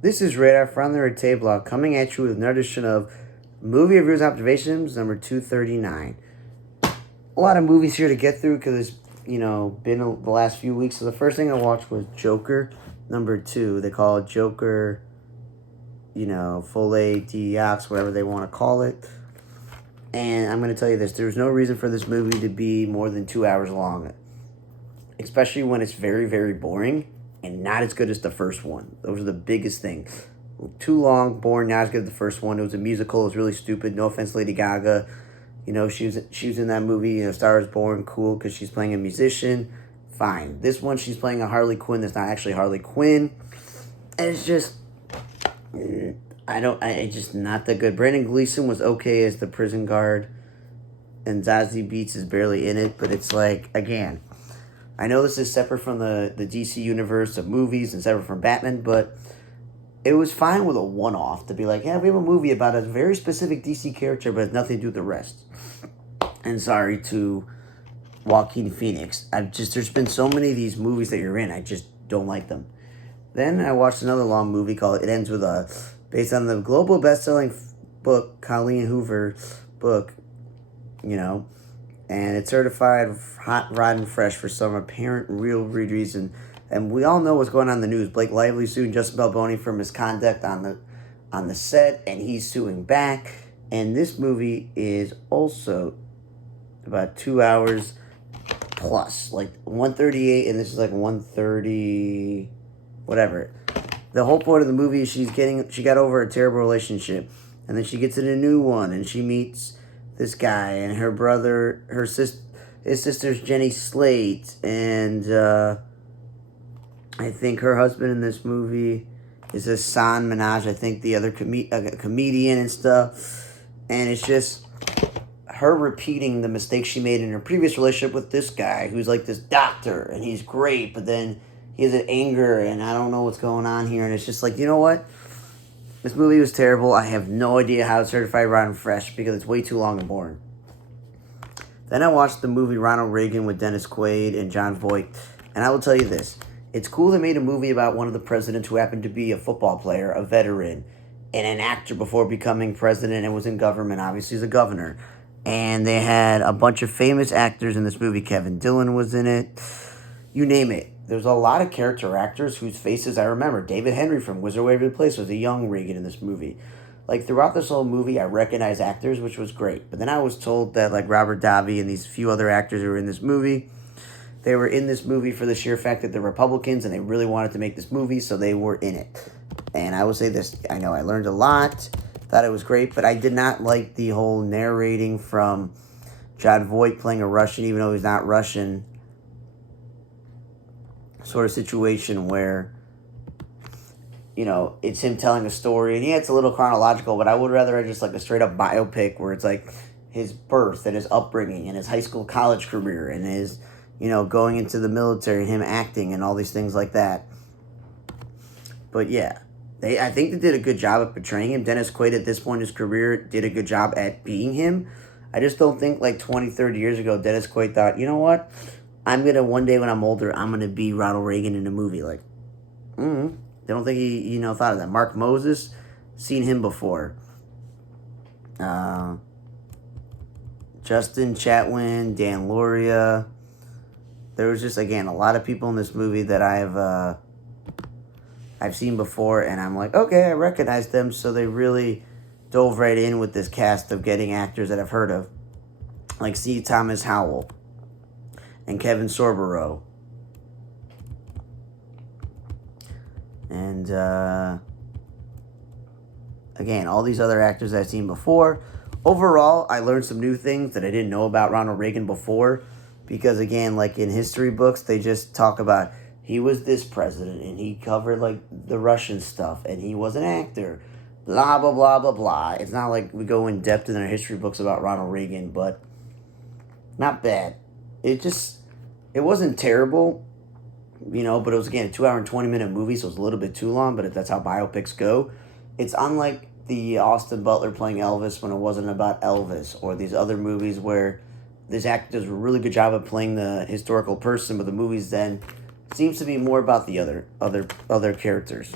This is Radar from the Rete blog coming at you with another edition of Movie Reviews and Observations number 239. A lot of movies here to get through because it's, been the last few weeks. So the first thing I watched was Joker number 2. They call it Joker, Folie d'Ox, whatever they want to call it. And I'm going to tell you this, there's no reason for this movie to be more than 2 hours long, especially when it's very, very boring and not as good as the first one. Those are the biggest things. Too long, boring, not as good as the first one. It was a musical. It was really stupid. No offense, Lady Gaga. She was in that movie. Star is Born, cool, because she's playing a musician. Fine. This one, she's playing a Harley Quinn that's not actually Harley Quinn. And it's just, it's just not that good. Brandon Gleeson was okay as the prison guard, and Zazie Beetz is barely in it, but it's like, again, I know this is separate from the DC universe of movies and separate from Batman, but it was fine with a one-off to be like, yeah, we have a movie about a very specific DC character, but it has nothing to do with the rest. And sorry to Joaquin Phoenix. There's been so many of these movies that you're in, I just don't like them. Then I watched another long movie called It Ends With Us, based on the global best-selling book, Colleen Hoover's book, and it's certified hot, rotten, fresh for some apparent real reason. And we all know what's going on in the news. Blake Lively suing Justin Balboni for misconduct on the set, and he's suing back. And this movie is also about 2 hours plus, like 138, and this is like 130, whatever. The whole point of the movie is she got over a terrible relationship, and then she gets in a new one, and she meets this guy, and her brother, his sister's Jenny Slate, and I think her husband in this movie is Hassan Minaj, I think the other comedian and stuff, and it's just her repeating the mistakes she made in her previous relationship with this guy, who's like this doctor, and he's great, but then he has an anger, and I don't know what's going on here, and it's just like, you know what? This movie was terrible. I have no idea how it's certified rotten fresh because it's way too long and boring. Then I watched the movie Ronald Reagan with Dennis Quaid and Jon Voight, and I will tell you this. It's cool they made a movie about one of the presidents who happened to be a football player, a veteran, and an actor before becoming president and was in government. Obviously, he's a governor. And they had a bunch of famous actors in this movie. Kevin Dillon was in it. You name it. There's a lot of character actors whose faces I remember. David Henry from Wizard of Waverly Place was a young Reagan in this movie. Like, throughout this whole movie, I recognized actors, which was great. But then I was told that, like, Robert Davi and these few other actors who were in this movie, they were in this movie for the sheer fact that they're Republicans and they really wanted to make this movie, so they were in it. And I will say this, I know I learned a lot, thought it was great, but I did not like the whole narrating from Jon Voight playing a Russian, even though he's not Russian, sort of situation where, it's him telling a story, and yeah, it's a little chronological, but I would rather just like a straight up biopic where it's like his birth and his upbringing and his high school college career and his, going into the military and him acting and all these things like that. But yeah, I think they did a good job of portraying him. Dennis Quaid at this point in his career did a good job at being him. I just don't think like 20, 30 years ago, Dennis Quaid thought, you know what? One day when I'm older, I'm going to be Ronald Reagan in a movie. Like, I don't think he, thought of that. Mark Moses, seen him before. Justin Chatwin, Dan Lauria. There was just, again, a lot of people in this movie that I've seen before, and I'm like, okay, I recognize them, so they really dove right in with this cast of getting actors that I've heard of. Like C. Thomas Howell and Kevin Sorbo. And, again, all these other actors I've seen before. Overall, I learned some new things that I didn't know about Ronald Reagan before. Because, again, like in history books, they just talk about he was this president and he covered, like, the Russian stuff and he was an actor. Blah, blah, blah, blah, blah. It's not like we go in depth in our history books about Ronald Reagan, but not bad. It wasn't terrible, but it was, again, a 2 hour and 20-minute movie, so it was a little bit too long, but that's how biopics go. It's unlike the Austin Butler playing Elvis when it wasn't about Elvis, or these other movies where this actor does a really good job of playing the historical person, but the movies then seems to be more about the other characters.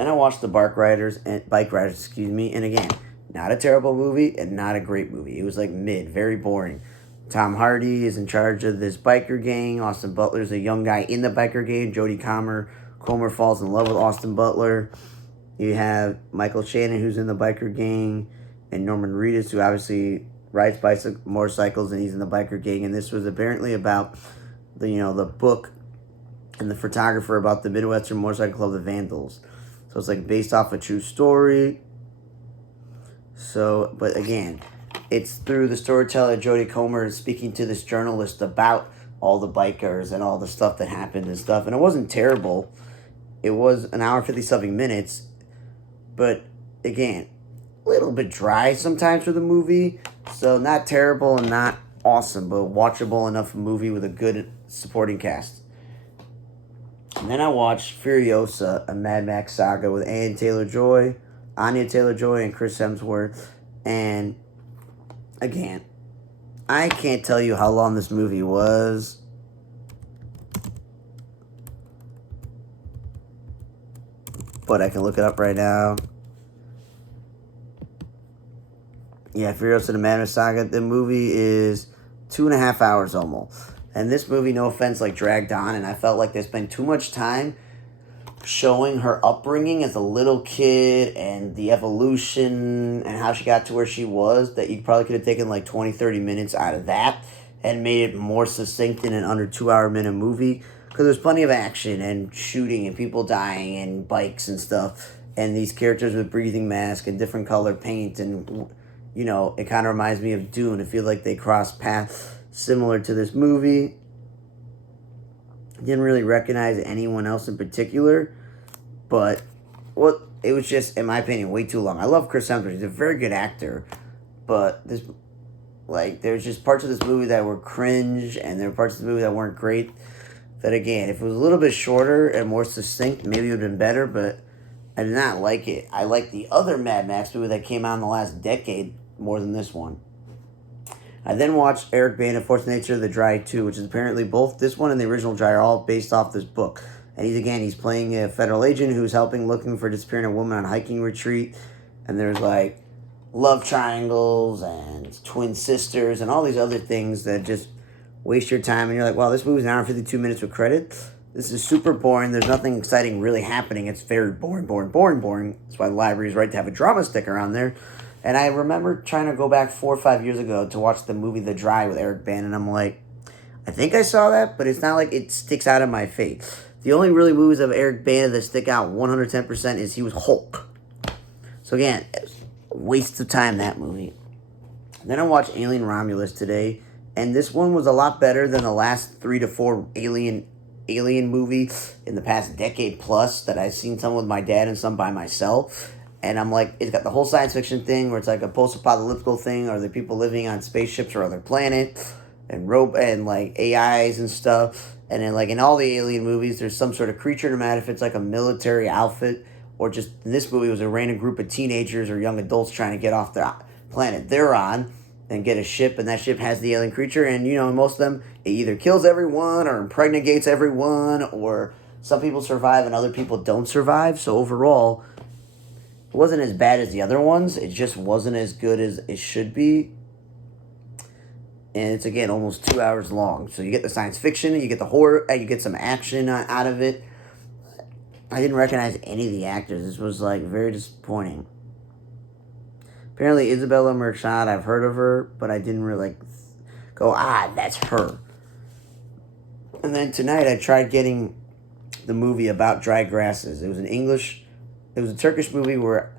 Then I watched the Bike Riders, and again, not a terrible movie and not a great movie. It was like mid, very boring. Tom Hardy is in charge of this biker gang. Austin Butler's a young guy in the biker gang. Jodie Comer falls in love with Austin Butler. You have Michael Shannon, who's in the biker gang, and Norman Reedus, who obviously rides motorcycles, and he's in the biker gang. And this was apparently about the book and the photographer about the Midwestern Motorcycle Club, the Vandals. So it's like based off a true story. So, but again, it's through the storyteller Jodie Comer speaking to this journalist about all the bikers and all the stuff that happened and stuff. And it wasn't terrible. It was an hour 50-something minutes. But again, a little bit dry sometimes for the movie. So not terrible and not awesome, but watchable enough movie with a good supporting cast. And then I watched Furiosa, a Mad Max saga with Anya Taylor-Joy, and Chris Hemsworth. And again, I can't tell you how long this movie was. But I can look it up right now. Yeah, Furiosa the Mad Max Saga. The movie is 2.5 hours almost. And this movie, no offense, like dragged on. And I felt like they spent too much time showing her upbringing as a little kid and the evolution and how she got to where she was, that you probably could have taken like 20-30 minutes out of that and made it more succinct in an under 2 hour minute movie, because there's plenty of action and shooting and people dying and bikes and stuff and these characters with breathing masks and different color paint, and it kind of reminds me of Dune. I feel like they cross paths similar to this movie. Didn't really recognize anyone else in particular, but it was just, in my opinion, way too long. I love Chris Hemsworth; he's a very good actor, but there's just parts of this movie that were cringe, and there were parts of the movie that weren't great. That again, if it was a little bit shorter and more succinct, maybe it would have been better. But I did not like it. I like the other Mad Max movie that came out in the last decade more than this one. I then watched Eric Bana, Force of Nature, The Dry 2, which is apparently both this one and the original Dry are all based off this book. And he's playing a federal agent who's looking for a disappearing woman on a hiking retreat. And there's like love triangles and twin sisters and all these other things that just waste your time. And you're like, wow, this movie's an hour and 52 minutes with credit. This is super boring. There's nothing exciting really happening. It's very boring. That's why the library is right to have a drama sticker on there. And I remember trying to go back 4 or 5 years ago to watch the movie The Dry with Eric Bana, and I'm like, I think I saw that, but it's not like it sticks out in my face. The only really movies of Eric Bana that stick out 110% is he was Hulk. So again, it was a waste of time, that movie. Then I watched Alien Romulus today, and this one was a lot better than the last 3 to 4 Alien movies in the past decade plus that I've seen, some with my dad and some by myself. And I'm like, it's got the whole science fiction thing where it's like a post-apocalyptic thing, or the people living on spaceships or other planets, and like AIs and stuff. And then like in all the Alien movies, there's some sort of creature, no matter if it's like a military outfit or just, in this movie, it was a random group of teenagers or young adults trying to get off the planet they're on and get a ship, and that ship has the alien creature, and most of them, it either kills everyone or impregnates everyone, or some people survive and other people don't survive. So overall, it wasn't as bad as the other ones. It just wasn't as good as it should be. And it's, again, almost 2 hours long. So you get the science fiction, you get the horror, you get some action out of it. I didn't recognize any of the actors. This was, very disappointing. Apparently, Isabella Merchant, I've heard of her, but I didn't really, go, that's her. And then tonight, I tried getting the movie About Dry Grasses. It was a Turkish movie where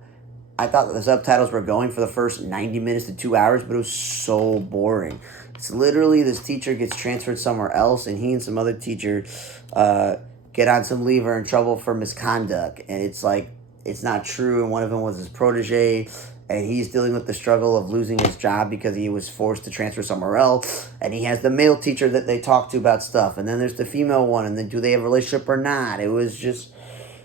I thought that the subtitles were going for the first 90 minutes to 2 hours, but it was so boring. It's literally this teacher gets transferred somewhere else, and he and some other teacher get on some leave or in trouble for misconduct. And it's not true, and one of them was his protege, and he's dealing with the struggle of losing his job because he was forced to transfer somewhere else. And he has the male teacher that they talk to about stuff, and then there's the female one, and then do they have a relationship or not? It was just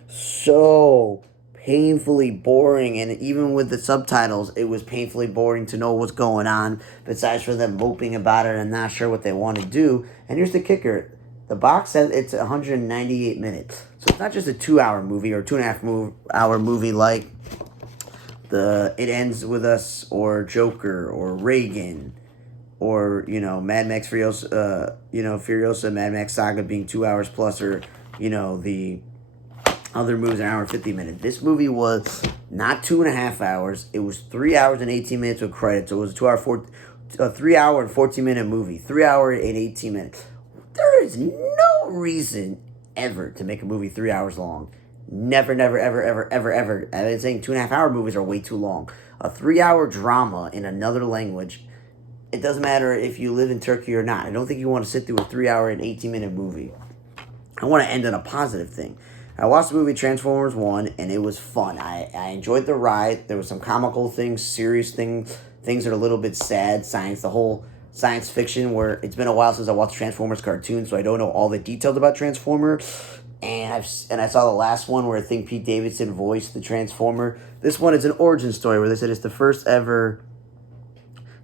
so painfully boring, and even with the subtitles, it was painfully boring to know what's going on, besides for them moping about it and not sure what they want to do. And here's the kicker. The box says it's 198 minutes. So it's not just a 2-hour movie or 2.5-hour movie like It Ends With Us or Joker or Reagan or, Mad Max Furiosa, Mad Max Saga being 2 hours plus, or, the other movies an hour and 50 minutes. This movie was not 2.5 hours. It was 3 hours and 18 minutes with credits. So it was a 3 hour and 14-minute movie. 3 hour and 18 minutes. There is no reason ever to make a movie 3 hours long. Never, never, ever, ever, ever, ever. I've been saying 2.5-hour movies are way too long. A 3-hour drama in another language, it doesn't matter if you live in Turkey or not. I don't think you want to sit through a 3 hour and 18-minute movie. I want to end on a positive thing. I watched the movie Transformers 1, and it was fun. I enjoyed the ride. There was some comical things, serious things that are a little bit sad. The whole science fiction, where it's been a while since I watched Transformers cartoon, so I don't know all the details about Transformer. And I saw the last one where I think Pete Davidson voiced the Transformer. This one is an origin story where they said it's the first ever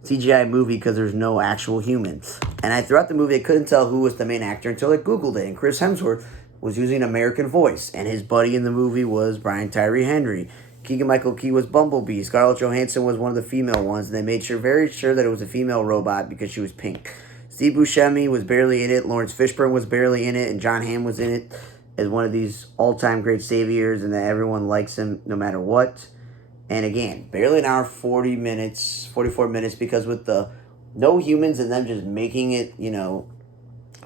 CGI movie because there's no actual humans. And throughout the movie, I couldn't tell who was the main actor until I Googled it. And Chris Hemsworth was using an American voice. And his buddy in the movie was Brian Tyree Henry. Keegan-Michael Key was Bumblebee. Scarlett Johansson was one of the female ones. And they made very sure that it was a female robot because she was pink. Steve Buscemi was barely in it. Lawrence Fishburne was barely in it. And John Hamm was in it as one of these all-time great saviors. And that everyone likes him no matter what. And again, barely an hour, 44 minutes, because with the no humans and them just making it,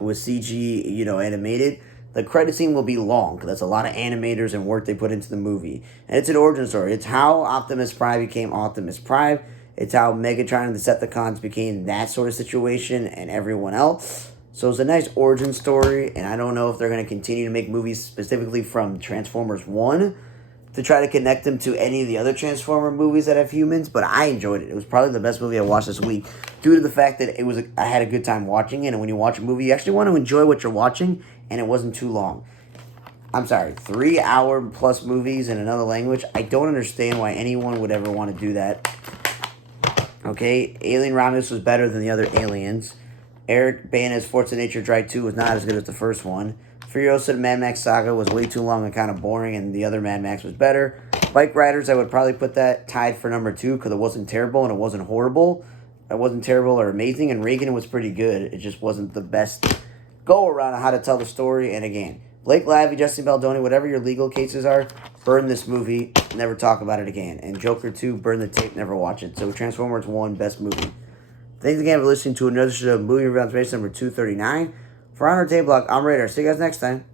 with CG, animated, the credit scene will be long, because that's a lot of animators and work they put into the movie. And it's an origin story. It's how Optimus Prime became Optimus Prime. It's how Megatron and the Decepticons became that sort of situation and everyone else. So it's a nice origin story, and I don't know if they're going to continue to make movies specifically from Transformers 1 to try to connect them to any of the other Transformer movies that have humans, but I enjoyed it. It was probably the best movie I watched this week due to the fact that I had a good time watching it, and when you watch a movie, you actually want to enjoy what you're watching, and it wasn't too long. I'm sorry, 3 hour plus movies in another language, I don't understand why anyone would ever want to do that. Okay, Alien Romulus was better than the other Aliens. Eric Bana's Forza Nature Drive 2 was not as good as the first one. Furiosa and Mad Max Saga was way too long and kind of boring, and the other Mad Max was better. Bike Riders, I would probably put that tied for number 2 because it wasn't terrible and it wasn't horrible. It wasn't terrible or amazing, and Reagan was pretty good. It just wasn't the best go-around on how to tell the story. And again, Blake Lively, Justin Baldoni, whatever your legal cases are, burn this movie, never talk about it again. And Joker 2, burn the tape, never watch it. So Transformers 1, best movie. Thanks again for listening to another show of Movie Review Space number 239. For Honor Table Block, I'm Radar. See you guys next time.